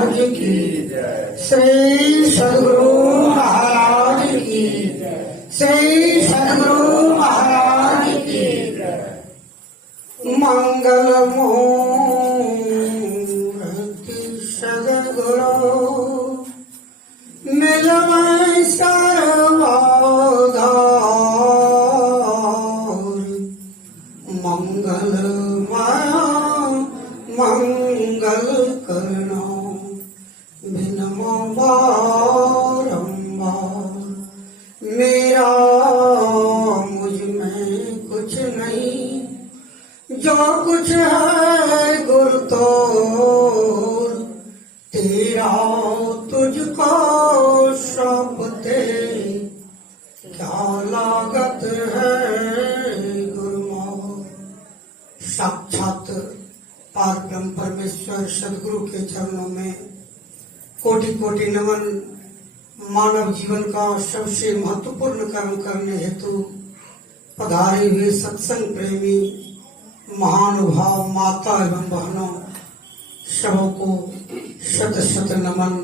महाराज की श्री सद्गुरु महाराज की श्री सद्गुरु महाराज की मंगल मूर्ति सद्गुरु मिलवै सर्वाधार मंगल माया मंगल करना बिनमा बारंबार मेरा मुझ में कुछ नहीं जो कुछ है गुरु तो तेरा तुझको सौंपते क्या लागत है गुरुमोह। साक्षात पारब्रह्म परमेश्वर सदगुरु के चरणों में कोटि कोटि नमन। मानव जीवन का सबसे महत्वपूर्ण कर्म करने हेतु पधारे हुए सत्संग प्रेमी महानुभाव माता एवं बहनों सबों को शत शत नमन।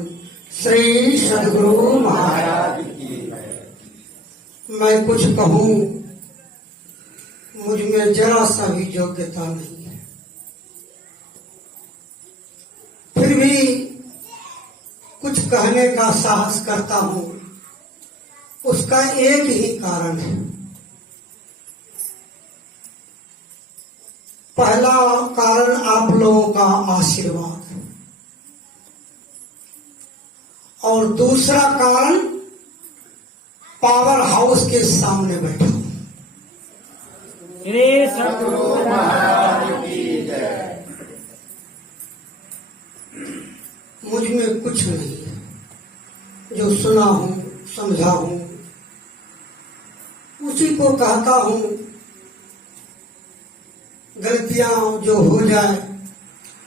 श्री सद्गुरु महाराज की। मैं कुछ कहूँ मुझ में जरा सा भी योग्यता नहीं है, फिर भी कुछ कहने का साहस करता हूँ। उसका एक ही कारण है। पहला कारण आप लोगों का आशीर्वाद और दूसरा कारण पावर हाउस के सामने बैठा हूं। श्री सद्गुरु महाराज की जय। मुझ में कुछ नहीं है, जो सुना हूं समझा हूं उसी को कहता हूं। गलतियां जो हो जाए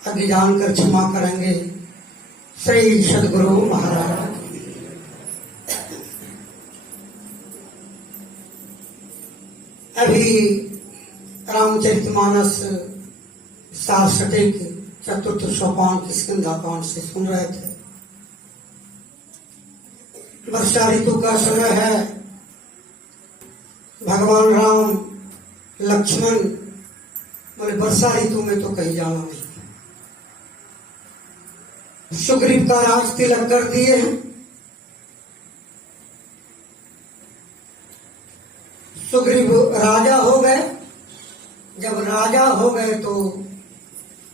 अभी जानकर क्षमा करेंगे। श्री सद्गुरु महाराज। अभी रामचरितमानस सारसठे के चतुर्थ सोपान किष्किंधाकांड से सुन रहे थे। वर्षा ऋतु का समय है। भगवान राम लक्ष्मण बोले वर्षा ऋतु में तो कहीं जाना नहीं। सुग्रीव का राज तिलक कर दिए हैं। सुग्रीव राजा हो गए। जब राजा हो गए तो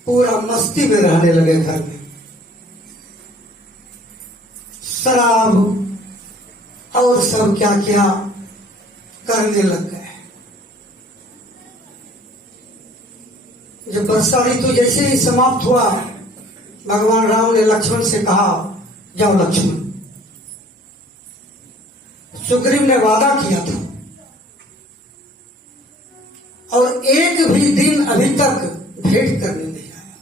पूरा मस्ती में रहने लगे। घर में शराब और सब क्या क्या करने लग गए। जब वर्षा ऋतु जैसे ही समाप्त हुआ भगवान राम ने लक्ष्मण से कहा जाओ लक्ष्मण। सुग्रीव ने वादा किया था और एक भी दिन अभी तक भेंट करने नहीं आया।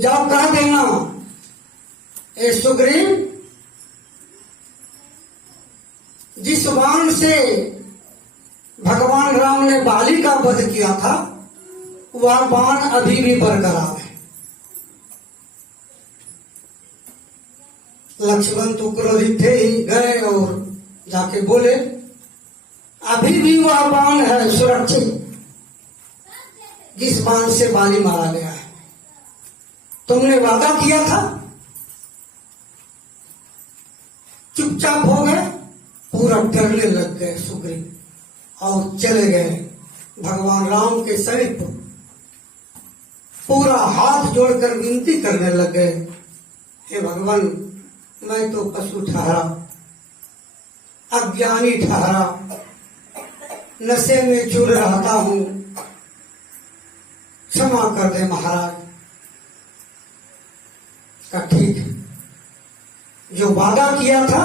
जाओ कह देना ए सुग्रीव जिस बाण से भगवान राम ने बाली का वध किया था वह बाण अभी भी बरकरार है। लक्ष्मण तो क्रोधित थे ही, गए और जाके बोले अभी भी वह बाण है सुरक्षित जिस बाण से बाली मारा गया है। तुमने वादा किया था। चुपचाप हो गए। पूरा डरने लग गए सुग्रीव और चले गए भगवान राम के समीप। पूरा हाथ जोड़कर विनती करने लग गए हे भगवान मैं तो पशु ठहरा, अज्ञानी ठहरा, नशे में चूर रहता हूं, क्षमा कर दे महाराज। का ठीक है, जो वादा किया था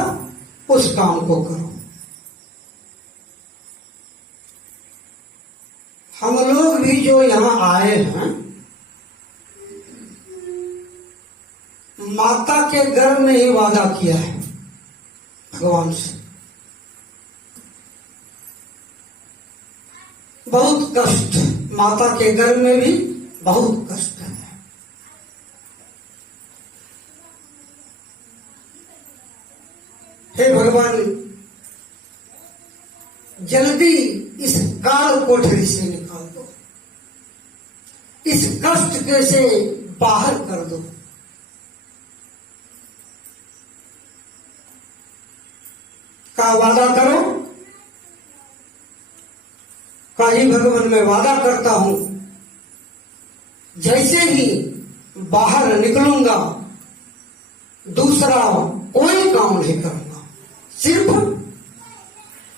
उस काम को करो। हम लोग भी जो यहाँ आए हैं माता के गर्भ में ही वादा किया है भगवान से। बहुत कष्ट, माता के गर्भ में भी बहुत कष्ट है। हे भगवान, जल्दी इस काल कोठरी से निकाल दो, इस कष्ट के से बाहर कर दो। का वादा करो, कहीं भगवान मैं वादा करता हूं, जैसे ही बाहर निकलूंगा दूसरा कोई काम नहीं करूंगा, सिर्फ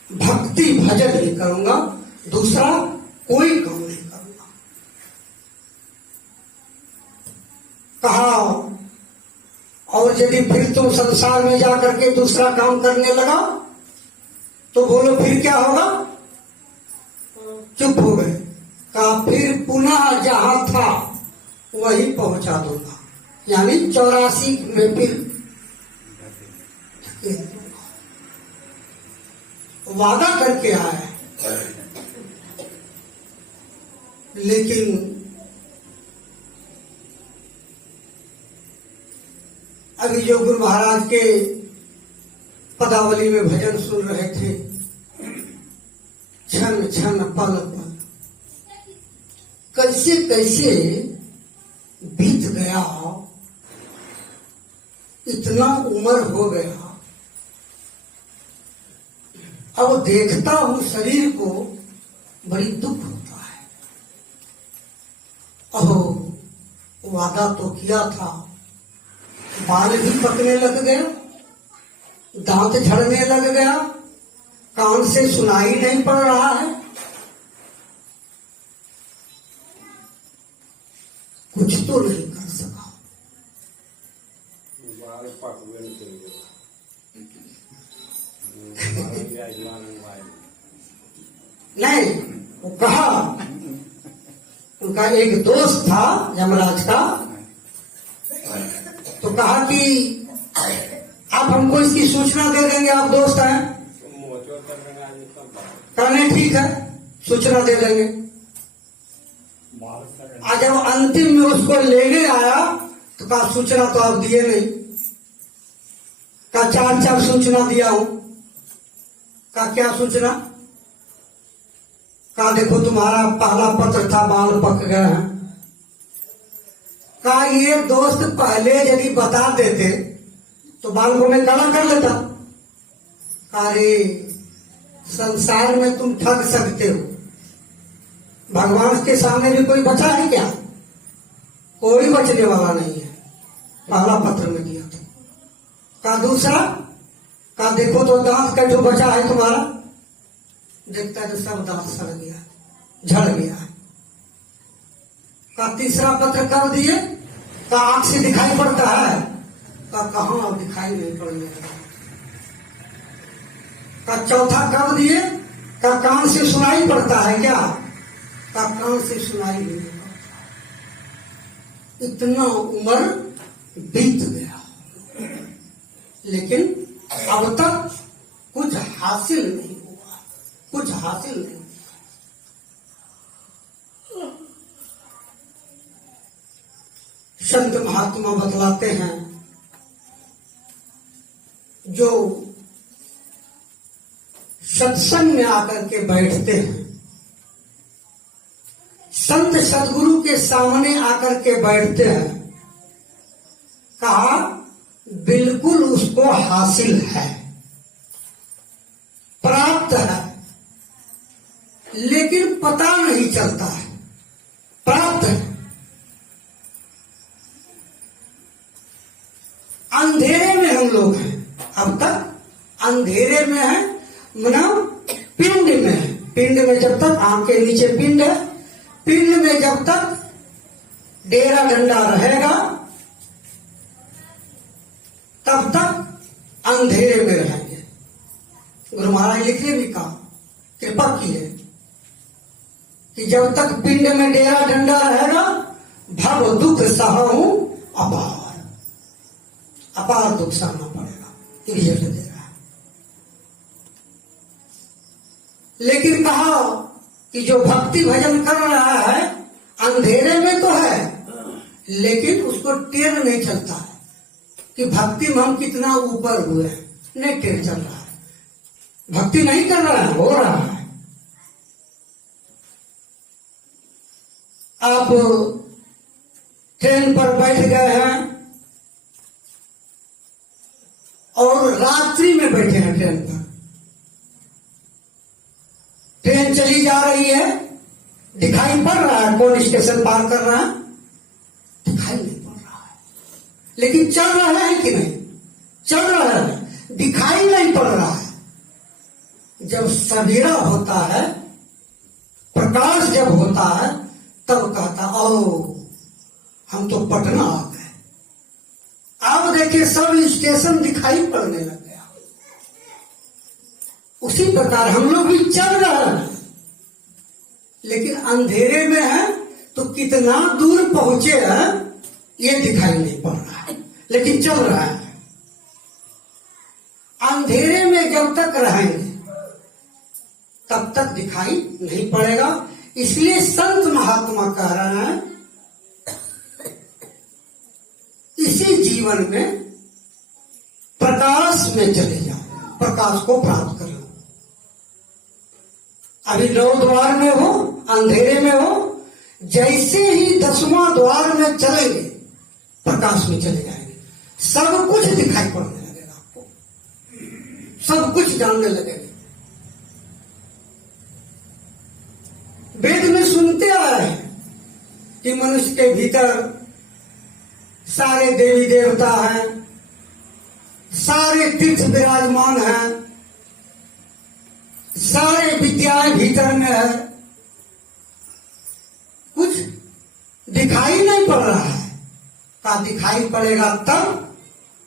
भक्ति भजन ही करूंगा, दूसरा कोई काम नहीं करूंगा। कहा, और यदि फिर तुम संसार में जाकर के दूसरा काम करने लगा तो बोलो फिर क्या होगा? चुप हो गए। कहा, फिर पुनः जहां था वही पहुंचा दूंगा, यानी 84 में फिर वादा करके आया। लेकिन अभी जो गुरु महाराज के पदावली में भजन सुन रहे थे, क्षण क्षण पल पल कैसे कैसे बीत गया, इतना उम्र हो गया, अब देखता हूं शरीर को बड़ी दुख होता है। अहो, वादा तो किया था, बाल भी पकने लग गया, दांत झड़ने लग गया, कान से सुनाई नहीं पड़ रहा है, कुछ तो नहीं कर सका। नहीं, वो कहा, उनका एक दोस्त था यमराज का, तो कहा कि आप हमको इसकी सूचना दे देंगे, आप दोस्त हैं? कहा नहीं, ठीक है, सूचना दे देंगे। आज जब अंतिम में उसको लेने आया तो कहा सूचना तो आप दिए नहीं। कहा 4 सूचना दिया हूं। कहा क्या सूचना? कहा देखो तुम्हारा पहला पत्र था, बाल पक गए हैं। कहा ये दोस्त पहले यदि बता देते तो बाल को मैं काला कर लेता। कहा रे, संसार में तुम ठग सकते हो, भगवान के सामने भी कोई बचा है क्या? कोई बचने वाला नहीं है। पहला पत्र में दिया था। कहा दूसरा? कहा देखो तो दांत का जो बचा है तुम्हारा, देखता है तो सब दांत सड़ गया, झड़ गया है। कहा तीसरा पत्र कब दिए? कहा आंख से दिखाई पड़ता है। कहा कहां, अब दिखाई नहीं पड़ने लगा। कहा चौथा कब दिए? कहा कान से सुनाई पड़ता है क्या? कहा कान से सुनाई नहीं पड़ता। इतना उम्र बीत गया, लेकिन अब तक कुछ हासिल नहीं हुआ, कुछ हासिल नहीं हुआ। संत महात्मा बतलाते हैं, जो सत्संग में आकर के बैठते हैं, संत सदगुरु के सामने आकर के बैठते हैं, कहा बिल्कुल उसको हासिल है, प्राप्त है, लेकिन पता नहीं चलता है, प्राप्त है। अंधेरे में हम लोग हैं, अब तक अंधेरे में है, मतलब पिंड में है। पिंड में जब तक आंख के नीचे पिंड है, पिंड में जब तक डेरा डंडा रहेगा तब तक अंधेरे में रहेंगे। गुरु महाराज लिखने भी कहा, कृपा की है कि जब तक पिंड में डेरा डंडा रहेगा, भव दुख सहूं अपार, अपार दुख सहना पड़ेगा, रिजल्ट दे रहा है। लेकिन कहा कि जो भक्ति भजन कर रहा है, अंधेरे में तो है, लेकिन उसको टेर नहीं चलता है कि भक्ति में हम कितना ऊपर हुए हैं, नहीं ट्रेन चल रहा है, भक्ति नहीं कर रहा है, हो रहा है। आप ट्रेन पर बैठ गए हैं और रात्रि में बैठे हैं ट्रेन पर, ट्रेन चली जा रही है, दिखाई पड़ रहा है कौन स्टेशन पार कर रहा है? दिखाई नहीं पड़ रहा है, लेकिन चल रहा है कि नहीं? चल रहा है, दिखाई नहीं पड़ रहा है। जब सवेरा होता है, प्रकाश जब होता है, तब कहता ओ हम तो पटना आ गए। अब देखिए सब स्टेशन दिखाई पड़ने लग गया। उसी प्रकार हम लोग भी चल रहे हैं, लेकिन अंधेरे में है तो कितना दूर पहुंचे हैं ये दिखाई नहीं पड़ रहा है, लेकिन चल रहा है। अंधेरे में जब तक रहेंगे तब तक दिखाई नहीं पड़ेगा। इसलिए संत महात्मा कह रहे हैं इसी जीवन में प्रकाश में चले जाओ, प्रकाश को प्राप्त कर लो। अभी 9 द्वार में हो, अंधेरे में हो, जैसे ही 10वां द्वार में चलेंगे प्रकाश में चले जाएंगे, सब कुछ दिखाई पड़ने लगेगा, आपको सब कुछ जानने लगेगा। वेद में सुनते आए हैं कि मनुष्य के भीतर सारे देवी देवता हैं, सारे तीर्थ विराजमान हैं, सारे विद्याएं भीतर में है, कुछ दिखाई नहीं पड़ रहा है। का दिखाई पड़ेगा तब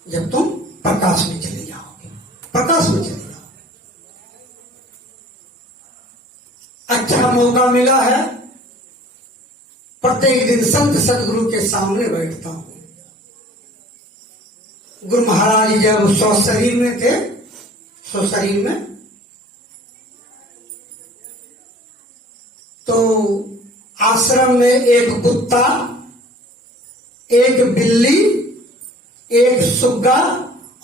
जब तुम प्रकाश में चले जाओगे, प्रकाश में चले जाओगे। अच्छा मौका मिला है, प्रत्येक दिन संत सदगुरु के सामने बैठता हूं। गुरु महाराज जब स्वशरीर में थे, स्वशरीर में, तो आश्रम में एक कुत्ता, एक बिल्ली, एक सुग्गा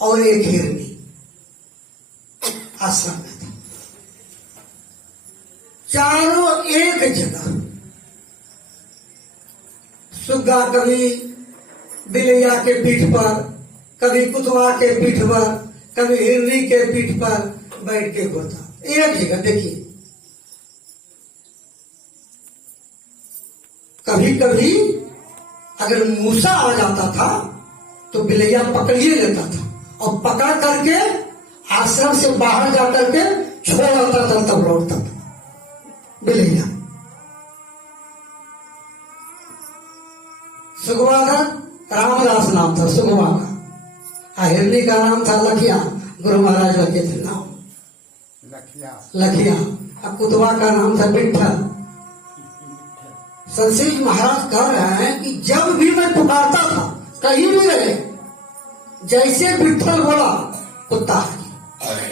और एक हिरनी आश्रम में था। चारों एक जगह। सुग्गा कभी बिलैया के पीठ पर, कभी कुतवा के पीठ पर, कभी हिरनी के पीठ पर बैठ के होता, एक जगह। देखिए कभी कभी अगर मूसा आ जाता था तो बिलैया पकड़िए लेता था और पकड़ करके आश्रम से बाहर जाकर के छोड़ आता था, तब लौटता था बिलैया। सुगवा का रामदास नाम था, सुगवा का। हिरनी का नाम था लखिया, गुरु महाराज रखे थे नाम लखिया। कुतवा का नाम था विठ्ठल। संश्री महाराज कह रहे हैं कि जब भी मैं पुकारता था, कहीं भी रहे, जैसे विठ्ठल बोला कुत्ता है।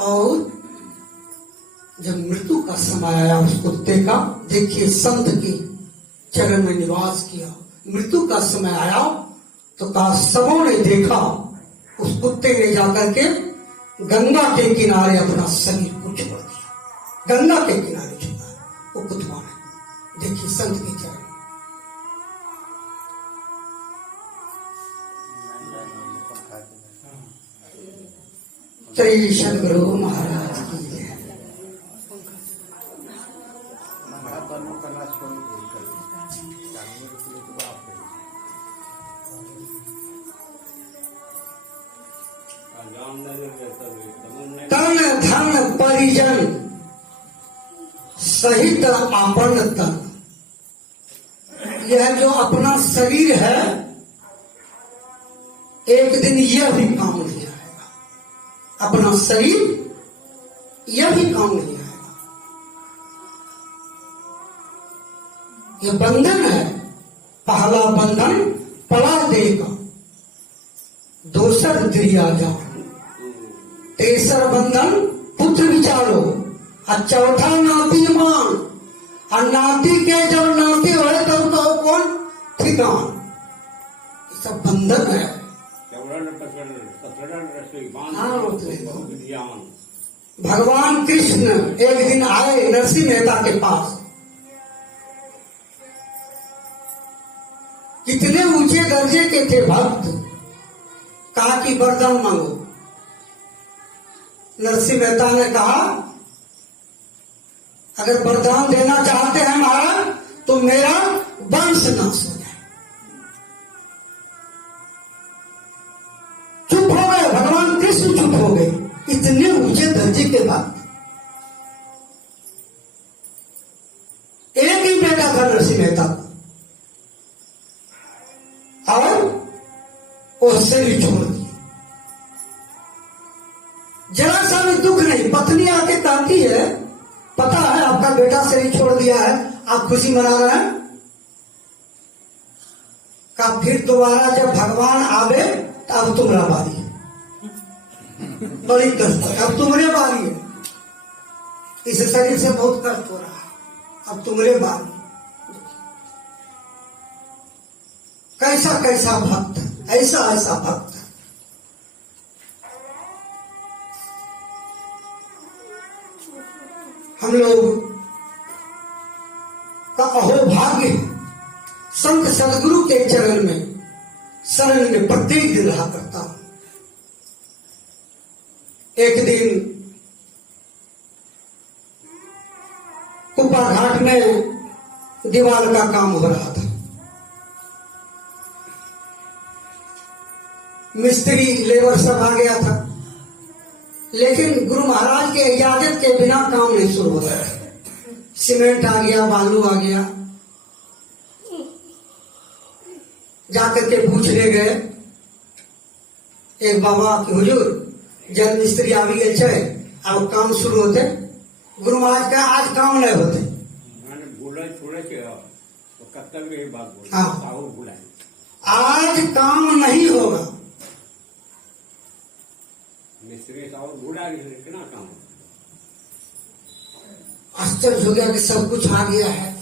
और जब मृत्यु का समय आया उस कुत्ते का, देखिए संत के चरण में निवास किया। मृत्यु का समय आया तो कहा सबों ने देखा, उस कुत्ते ने जाकर के गंगा के किनारे अपना शरीर को छोड़ दिया। गंगा के किनारे छोड़ा वो कुतवा ने। देखिए संत के चरण। श्री सदगुरु महाराज की जय। तन धन परिजन सहित आपन तन। यह जो अपना शरीर है एक दिन यह भी काम नहीं आएगा। अपना शरीर यह भी काम नहीं आएगा। यह बंधन है। पहला बंधन पड़ा देगा, दोसर दिया जाओ, तेसर बंधन पुत्र विचारो, और चौथा नाती मान। और नाती के जब नाती हो तो कहो कौन ठिकान। सब बंधन है। हाँ, भगवान कृष्ण एक दिन आए नरसिंह मेहता के पास। कितने ऊंचे दर्जे के थे भक्त। कहा कि वरदान मांगो। नरसिंह मेहता ने कहा अगर वरदान देना चाहते हैं महाराज तो मेरा वंश नाश हो जाए। चुप हो गए, भगवान कृष्ण चुप हो गए। इतने ऊंचे दर्जे के बाद एक ही बेटा था नरसिंह मेहता और उससे भी छोड़ दिया। जरा सा भी दुख नहीं। पत्नी आके कहती है पता है आपका बेटा से ही छोड़ दिया है, आप खुशी मना रहे हैं। का फिर दोबारा जब भगवान आवे तो अब तुम्हारा बारी है। बड़ी कष्ट है, अब तुम्हारे बारी है। इस शरीर से बहुत कष्ट हो रहा है, अब तुम्हारे बारी। कैसा कैसा भक्त, ऐसा ऐसा भक्त। हम लोग का अहोभाग्य संत सदगुरु के चरण में शरण में प्रत्येक दिन रहा करता हूं। एक दिन कुपा घाट में दीवार का काम हो रहा था। मिस्त्री लेबर सब आ गया था, लेकिन गुरु महाराज के इजाजत के बिना काम नहीं शुरू होता है। सीमेंट आ गया, बालू आ गया। जाकर के पूछने गए एक बाबा कि हुजूर जल मिस्त्री आ गए छे, अब काम शुरू होते। गुरु महाराज का आज काम नहीं होते। हाँ, आज काम नहीं होगा। आश्चर्य हो गया कि सब कुछ आ गया है,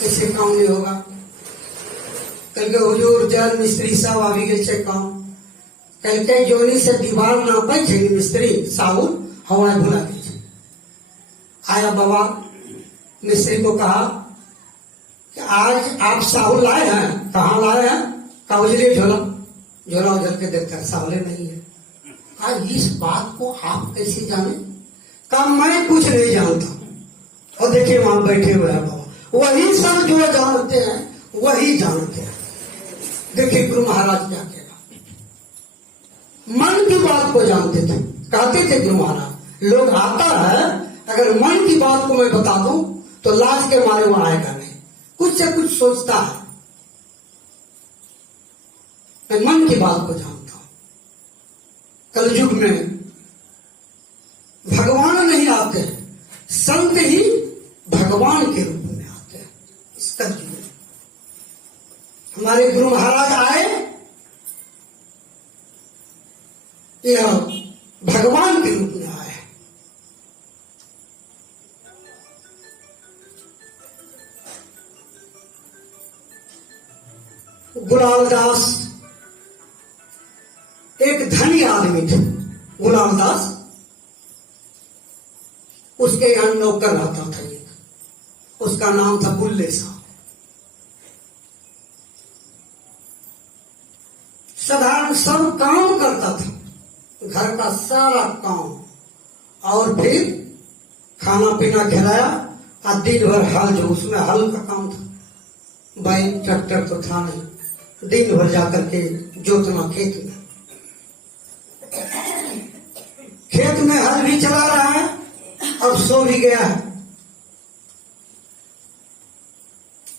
कैसे काम नहीं होगा। कल के हुजूर जल मिस्त्री सब आ गए छे काम। कल के जोनी से दीवार नापे छे मिस्त्री साहुल हवा भुला दीजिए। आया बाबा, मिस्त्री को कहा कि आज आप साहुल लाए हैं? कहाँ लाए हैं? कहा उजले झोला। झोला उजल के देखकर साहुले नहीं है। आज इस बात को आप कैसे जाने? कहा मैं कुछ नहीं जानता। और देखिए वहां बैठे हुए हैं बाबा, वही सब जो जानते हैं वही जानते हैं। देखिए गुरु महाराज क्या कहेगा। मन की बात को जानते थे। कहते थे गुरु महाराज लोग आता है, अगर मन की बात को मैं बता दूं तो लाज के मारे वो आएगा नहीं, कुछ से कुछ सोचता है। मैं मन की बात को जानता हूं। कलयुग में भगवान नहीं आते, संत ही भगवान के रूप में आते हैं। इस कलयुग में हमारे गुरु महाराज आए, यह भगवान के रूप में आए। गुलामदास एक धनी आदमी थे। गुलामदास उसके यहां नौकर रहता था एक, उसका नाम था बुल्ले साहब। साधारण सब काम करता था, घर का सारा काम, और फिर खाना पीना खिलाया। और दिन भर हल, जो उसमें हल का काम था, बैल ट्रैक्टर तो था नहीं, दिन भर जाकर के जोतना खेत में। खेत में हल भी चला रहा है और सो भी गया है।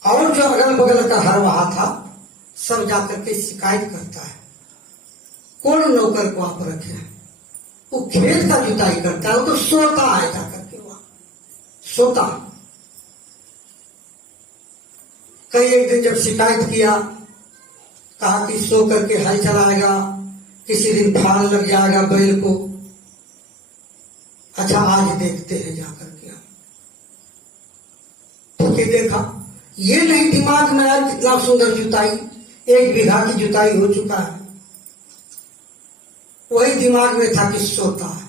और जो अगल बगल का हरवाहा था सब जाकर के शिकायत करता है, कौन नौकर को आप रखे हैं? वो खेत का जुताई करता है, वो तो सोता है जाकर के, वहां सोता। कई एक दिन जब शिकायत किया, कहा कि सो करके हल चलाएगा, किसी दिन फाल लग जाएगा बैल को। अच्छा आज देखते हैं जाकर के। तो क्या देखा, ये नहीं दिमाग में आया कितना सुंदर जुताई, 1 बीघा की जुताई हो चुका है। वही दिमाग में था कि सोता है।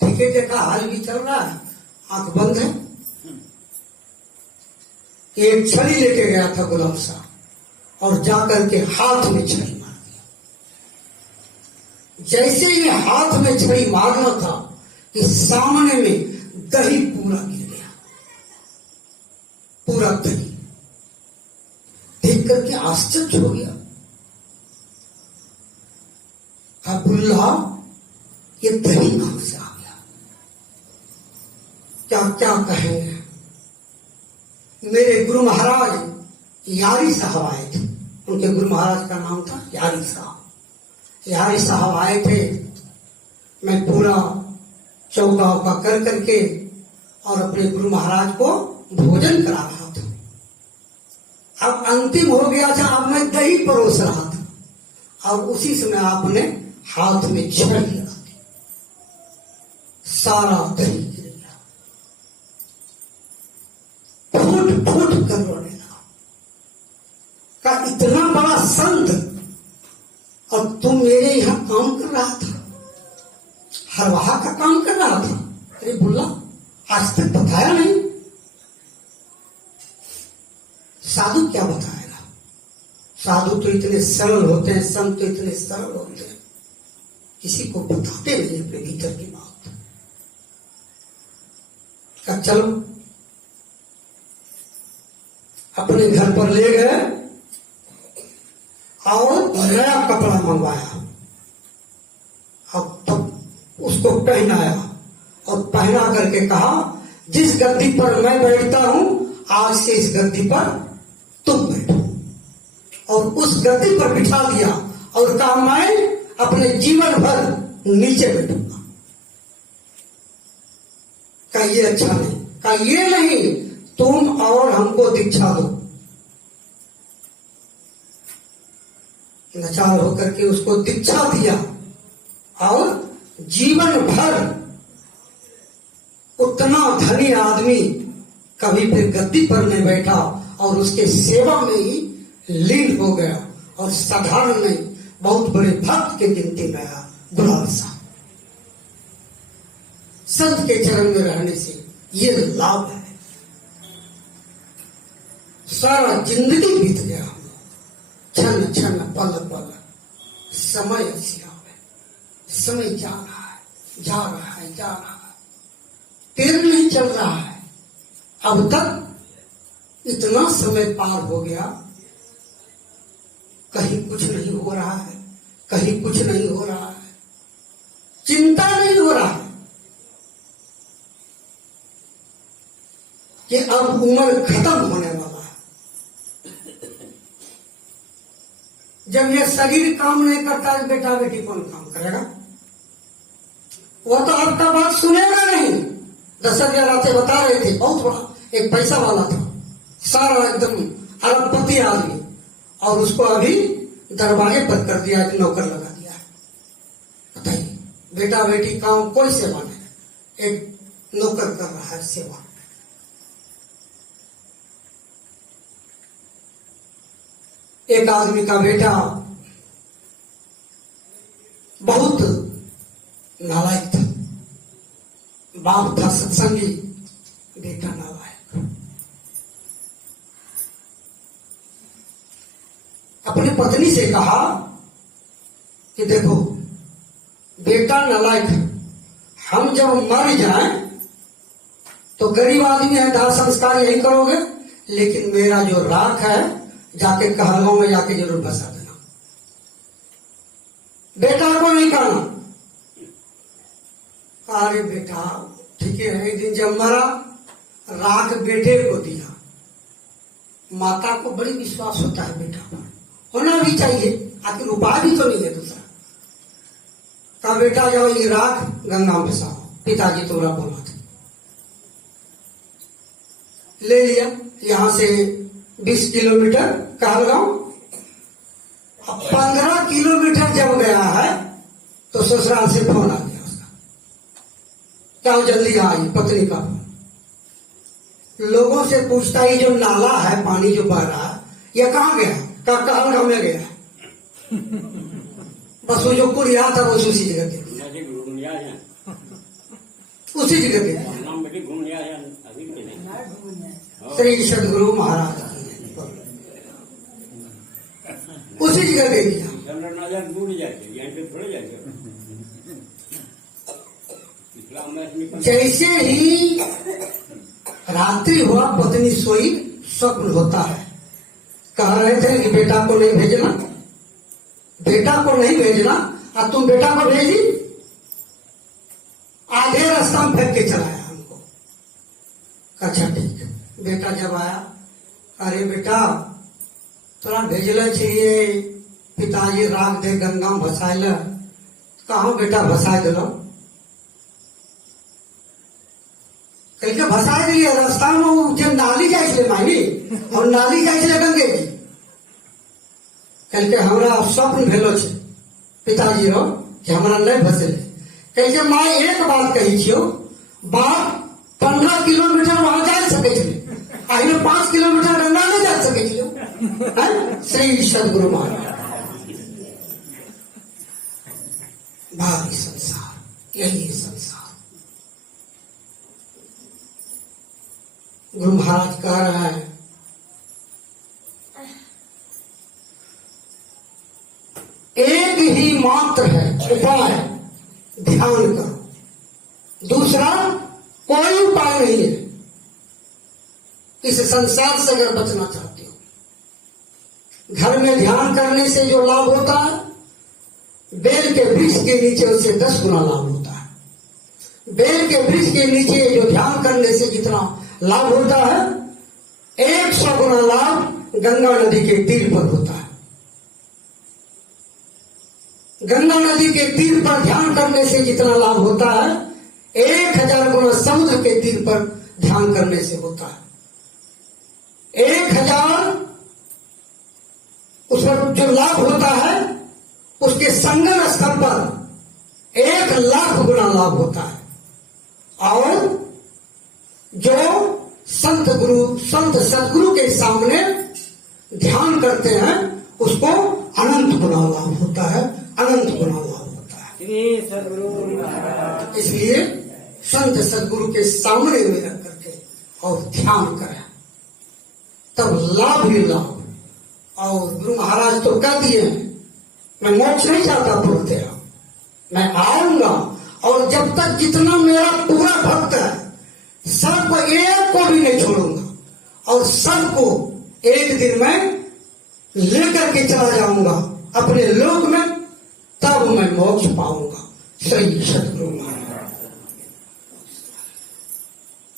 ठीक है, देखा हाल भी चल रहा है, आंख बंद है। एक छड़ी लेके गया था गुलाम साहब और जाकर के हाथ में छड़ी मार दिया। जैसे ही हाथ में छड़ी मारना था कि सामने में दही पूरा गिर गया, पूरा दही। देख करके आश्चर्य हो गया। अब्दुल्ला, ये दही कहां से आ गया? क्या क्या कहेंगे। मेरे गुरु महाराज यारी साहब आए थे, उनके गुरु महाराज का नाम था यारी साहब। यारी साहब आए थे, मैं पूरा चौका उका कर करके और अपने गुरु महाराज को भोजन करा रहा था। अब अंतिम हो गया था, अब मैं दही परोस रहा था और उसी समय आपने हाथ में छड़ी लगा दी, सारा दही गिर गया। फूट फूट कर रोने लगा। का इतना बड़ा संत और तुम मेरे यहां काम कर रहा था, हरवाहा का काम कर रहा था? अरे बुल्ला, आज तक बताया नहीं। साधु क्या बताएगा? साधु तो इतने सरल होते हैं, संत तो इतने सरल होते हैं, किसी को बताते नहीं अपने भीतर की बात। क्या चलो, अपने घर पर ले गए और नया कपड़ा मंगवाया। अब तब उसको पहनाया और पहना करके कहा, जिस गद्दी पर मैं बैठता हूं आज से इस गद्दी पर तुम बैठो। और उस गद्दी पर बिठा दिया और कहा, मैं अपने जीवन भर नीचे बैठूंगा। कहा ये अच्छा नहीं, कहा ये नहीं, तुम और हमको दीक्षा दो। लाचार होकर के उसको दीक्षा दिया और जीवन भर उतना धनी आदमी कभी फिर गद्दी पर नहीं बैठा और उसके सेवा में ही लीन हो गया और साधारण नहीं, बहुत बड़े भक्त के गिनती में आया गुलाम साहब। संत के चरण में रहने से ये लाभ है। सारा जिंदगी बीत गया, क्षण क्षण पल पल समय समय जा रहा है, जा रहा है, जा रहा है, तेल नहीं चल रहा है। अब तक इतना समय पार हो गया, कहीं कुछ नहीं हो रहा है, कहीं कुछ नहीं हो रहा है, चिंता नहीं हो रहा है कि अब उम्र खत्म होने वाला है। जब ये शरीर काम नहीं करता है, बेटा बेटी कौन काम करेगा? वो तो आपका बात सुनेगा नहीं। दशरथ राते बता रहे थे, बहुत बड़ा एक पैसा वाला था, सारा एकदम अरबपति आदमी, और उसको अभी दरवाजे पर कर दिया, एक नौकर लगा दिया है। बताइए, बेटा बेटी काम कोई सेवा नहीं, एक नौकर कर रहा है सेवा। एक आदमी का बेटा बहुत नालायक था, बाप था सत्संगी, बेटा नालायक। अपनी पत्नी से कहा कि देखो बेटा नालायक है, हम जब मर जाएं तो गरीब आदमी है, दाह संस्कार यही करोगे, लेकिन मेरा जो राख है जाके कहलगांव में जाके जरूर बसा देना, बेटा को नहीं कहना। अरे बेटा ठीक है। एक दिन जब मरा, राख बेटे को दिया। माता को बड़ी विश्वास होता है बेटा पर, होना भी चाहिए, आखिर उपाय भी तो नहीं है दूसरा। कहा बेटा जाओ ये राख गंगा में बसाओ, पिताजी तुम्हारा बोला था। ले लिया, यहां से 20 किलोमीटर कहलगांव। अब 15 किलोमीटर जब गया है तो ससुराल से फोन आ गया उसका, क्या जल्दी आई, पत्नी का। लोगों से पूछता ही जो नाला है, पानी जो बह रहा है, यह कहां गया? कहलगांव में गया। बस वो जो कुड़िया था वो उसी जगह के नदी घूम लिया है उसी जगह के नाम बेटी घूम लिया है अभी भी नहीं श्री सदगुरु महाराज उसी जगह दे दिया। नजर दूर जाके यहाँ पे थोड़े जाके जैसे ही रात्रि हुआ पत्नी सोई स्वप्न होता है। कह रहे थे कि बेटा को नहीं भेजना, बेटा को नहीं भेजना, और तुम बेटा को भेजी। आधे रास्ता में फेंक के चलाया हमको। अच्छा ठीक है। बेटा जब आया, अरे बेटा तोरा भेजले चाहिए पिताजी राग दे गंगा में भसायल, कहा बेटा भसा दिलो। कल के भसा दिलिए रास्ता में जो नाली जाए मानी और नाली जाए गंगे जी। कल के हमरा स्वप्न भेलो छे पिताजी रो कि हमरा नहीं भसले। कल के माँ एक बात कही छियो, बाप 15 किलोमीटर वहां जा सके छे, आइने 5 किलोमीटर गंगा नहीं जा सके छियो। श्री सदगुरु महाराज भावी संसार, यही संसार। गुरु महाराज कह रहे हैं एक ही मात्र है उपाय, ध्यान करो, दूसरा कोई उपाय नहीं है। इस संसार से अगर बचना चाहते हो, घर में ध्यान करने से जो लाभ होता है, बेल के वृक्ष के नीचे उससे 10 गुना लाभ होता है। बेल के वृक्ष के नीचे जो ध्यान करने से जितना लाभ होता है, 100 गुना लाभ गंगा नदी के तीर पर होता है। गंगा नदी के तीर पर ध्यान करने से जितना लाभ होता है, 1000 गुना समुद्र के तीर पर ध्यान करने से होता है। 1000 उस पर जो लाभ होता है, उसके संगम स्तर पर 1,00,000 गुना लाभ होता है। और जो संत सदगुरु के सामने ध्यान करते हैं, उसको अनंत गुना लाभ होता है, अनंत गुना लाभ होता है। श्री सदगुरु महाराज। इसलिए संत सदगुरु के सामने में रख करके और ध्यान करें, तब लाभ ही लाभ। और गुरु महाराज तो कह दिए, मैं मोक्ष नहीं चाहता बोलते हैं, मैं आऊंगा और जब तक जितना मेरा पूरा भक्त है, सबको एक को भी नहीं छोड़ूंगा और सबको एक दिन में लेकर के चला जाऊंगा अपने लोक में, तब मैं मोक्ष पाऊंगा। श्री सदगुरु महाराज।